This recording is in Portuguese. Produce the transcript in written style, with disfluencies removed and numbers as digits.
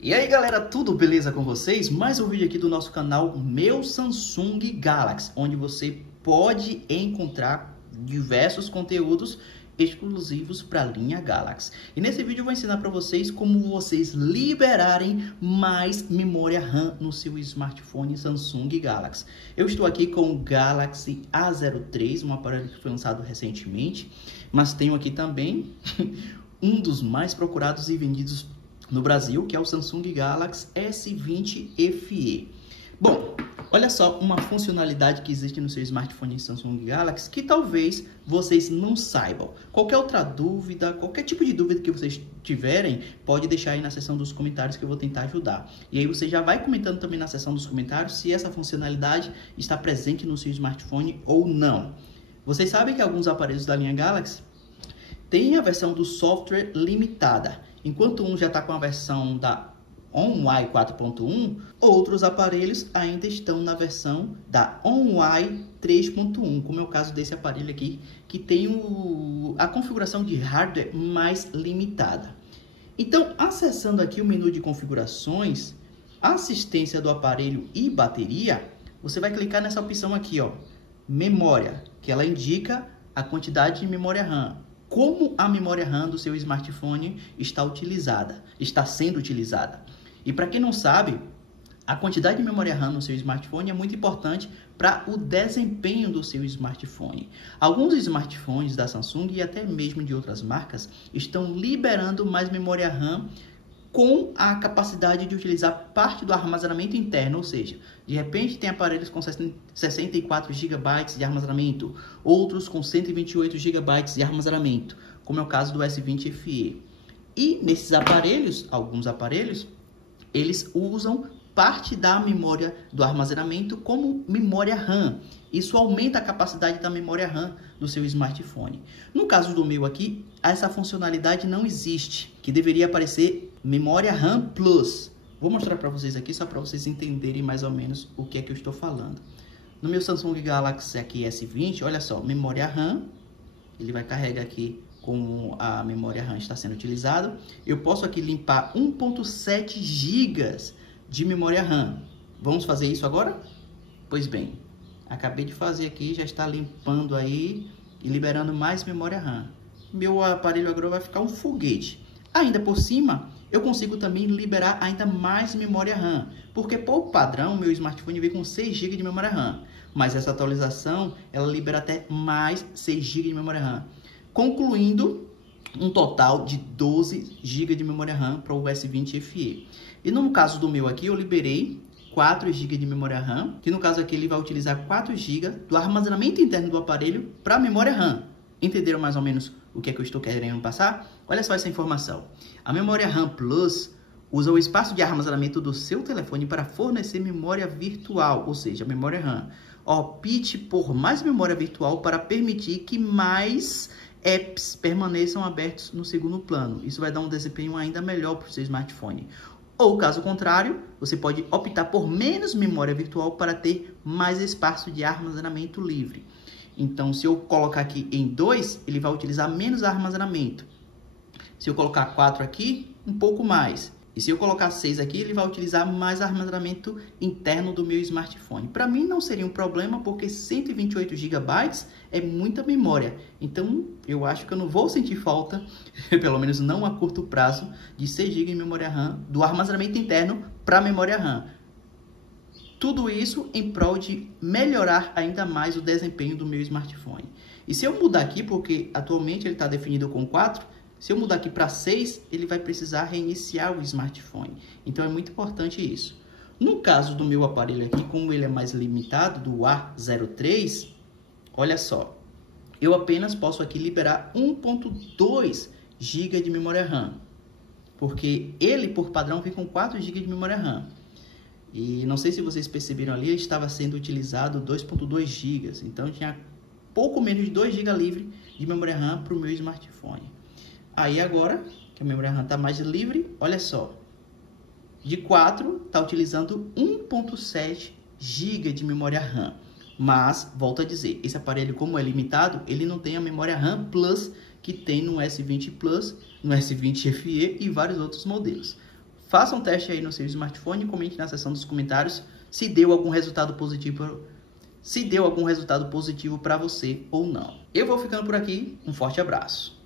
E aí galera, tudo beleza com vocês? Mais um vídeo aqui do nosso canal Meu Samsung Galaxy, onde você pode encontrar diversos conteúdos exclusivos para a linha Galaxy. E nesse vídeo eu vou ensinar para vocês como vocês liberarem mais memória RAM no seu smartphone Samsung Galaxy. Eu estou aqui com o Galaxy A03, um aparelho que foi lançado recentemente, mas tenho aqui também um dos mais procurados e vendidos no Brasil, que é o Samsung Galaxy S20 FE. Bom, olha só uma funcionalidade que existe no seu smartphone Samsung Galaxy que talvez vocês não saibam. Qualquer outra dúvida, qualquer tipo de dúvida que vocês tiverem, pode deixar aí na seção dos comentários que eu vou tentar ajudar. E aí você já vai comentando também na seção dos comentários se essa funcionalidade está presente no seu smartphone ou não. Vocês sabem que alguns aparelhos da linha Galaxy têm a versão do software limitada. Enquanto um já está com a versão da On UI 4.1, outros aparelhos ainda estão na versão da On UI 3.1, como é o caso desse aparelho aqui, que tem a configuração de hardware mais limitada. Então, acessando aqui o menu de configurações, assistência do aparelho e bateria, você vai clicar nessa opção aqui, ó, memória, que ela indica a quantidade de memória RAM. Como a memória RAM do seu smartphone está sendo utilizada. E para quem não sabe, a quantidade de memória RAM no seu smartphone é muito importante para o desempenho do seu smartphone. Alguns smartphones da Samsung e até mesmo de outras marcas estão liberando mais memória RAM com a capacidade de utilizar parte do armazenamento interno, ou seja, de repente tem aparelhos com 64 GB de armazenamento, outros com 128 GB de armazenamento, como é o caso do S20 FE. E nesses aparelhos, alguns aparelhos, eles usam parte da memória do armazenamento como memória RAM. Isso aumenta a capacidade da memória RAM do seu smartphone. No caso do meu aqui, essa funcionalidade não existe, que deveria aparecer memória RAM Plus. Vou mostrar para vocês aqui, só para vocês entenderem mais ou menos o que é que eu estou falando. No meu Samsung Galaxy aqui S20, olha só, memória RAM, ele vai carregar aqui como a memória RAM está sendo utilizada. Eu posso aqui limpar 1.7 GB de memória RAM. Vamos fazer isso agora? Pois bem, acabei de fazer aqui, já está limpando aí e liberando mais memória RAM. Meu aparelho agora vai ficar um foguete. Ainda por cima, eu consigo também liberar ainda mais memória RAM, porque por padrão, meu smartphone vem com 6 GB de memória RAM, mas essa atualização, ela libera até mais 6 GB de memória RAM, concluindo um total de 12 GB de memória RAM para o S20 FE. E no caso do meu aqui, eu liberei 4 GB de memória RAM, que no caso aqui ele vai utilizar 4 GB do armazenamento interno do aparelho para memória RAM. Entenderam mais ou menos o que é que eu estou querendo passar? Olha só essa informação. A memória RAM Plus usa o espaço de armazenamento do seu telefone para fornecer memória virtual, ou seja, memória RAM. Opte por mais memória virtual para permitir que mais apps permaneçam abertos no segundo plano. Isso vai dar um desempenho ainda melhor para o seu smartphone. Ou, caso contrário, você pode optar por menos memória virtual para ter mais espaço de armazenamento livre. Então, se eu colocar aqui em 2, ele vai utilizar menos armazenamento. Se eu colocar 4 aqui, um pouco mais. E se eu colocar 6 aqui, ele vai utilizar mais armazenamento interno do meu smartphone. Para mim não seria um problema, porque 128 GB é muita memória. Então, eu acho que eu não vou sentir falta, pelo menos não a curto prazo, de 6 GB de memória RAM, do armazenamento interno para memória RAM. Tudo isso em prol de melhorar ainda mais o desempenho do meu smartphone. E se eu mudar aqui, porque atualmente ele está definido com 4, se eu mudar aqui para 6, ele vai precisar reiniciar o smartphone. Então é muito importante isso. No caso do meu aparelho aqui, como ele é mais limitado, do A03, olha só, eu apenas posso aqui liberar 1.2 GB de memória RAM, porque ele, por padrão, vem com 4 GB de memória RAM. E não sei se vocês perceberam ali, ele estava sendo utilizado 2.2 GB. Então tinha pouco menos de 2 GB livre de memória RAM para o meu smartphone. Aí agora, que a memória RAM está mais livre, olha só. De 4, está utilizando 1.7 GB de memória RAM. Mas, volto a dizer, esse aparelho, como é limitado, ele não tem a memória RAM Plus que tem no S20 Plus, no S20 FE e vários outros modelos. Faça um teste aí no seu smartphone e comente na seção dos comentários se deu algum resultado positivo, para você ou não. Eu vou ficando por aqui, um forte abraço.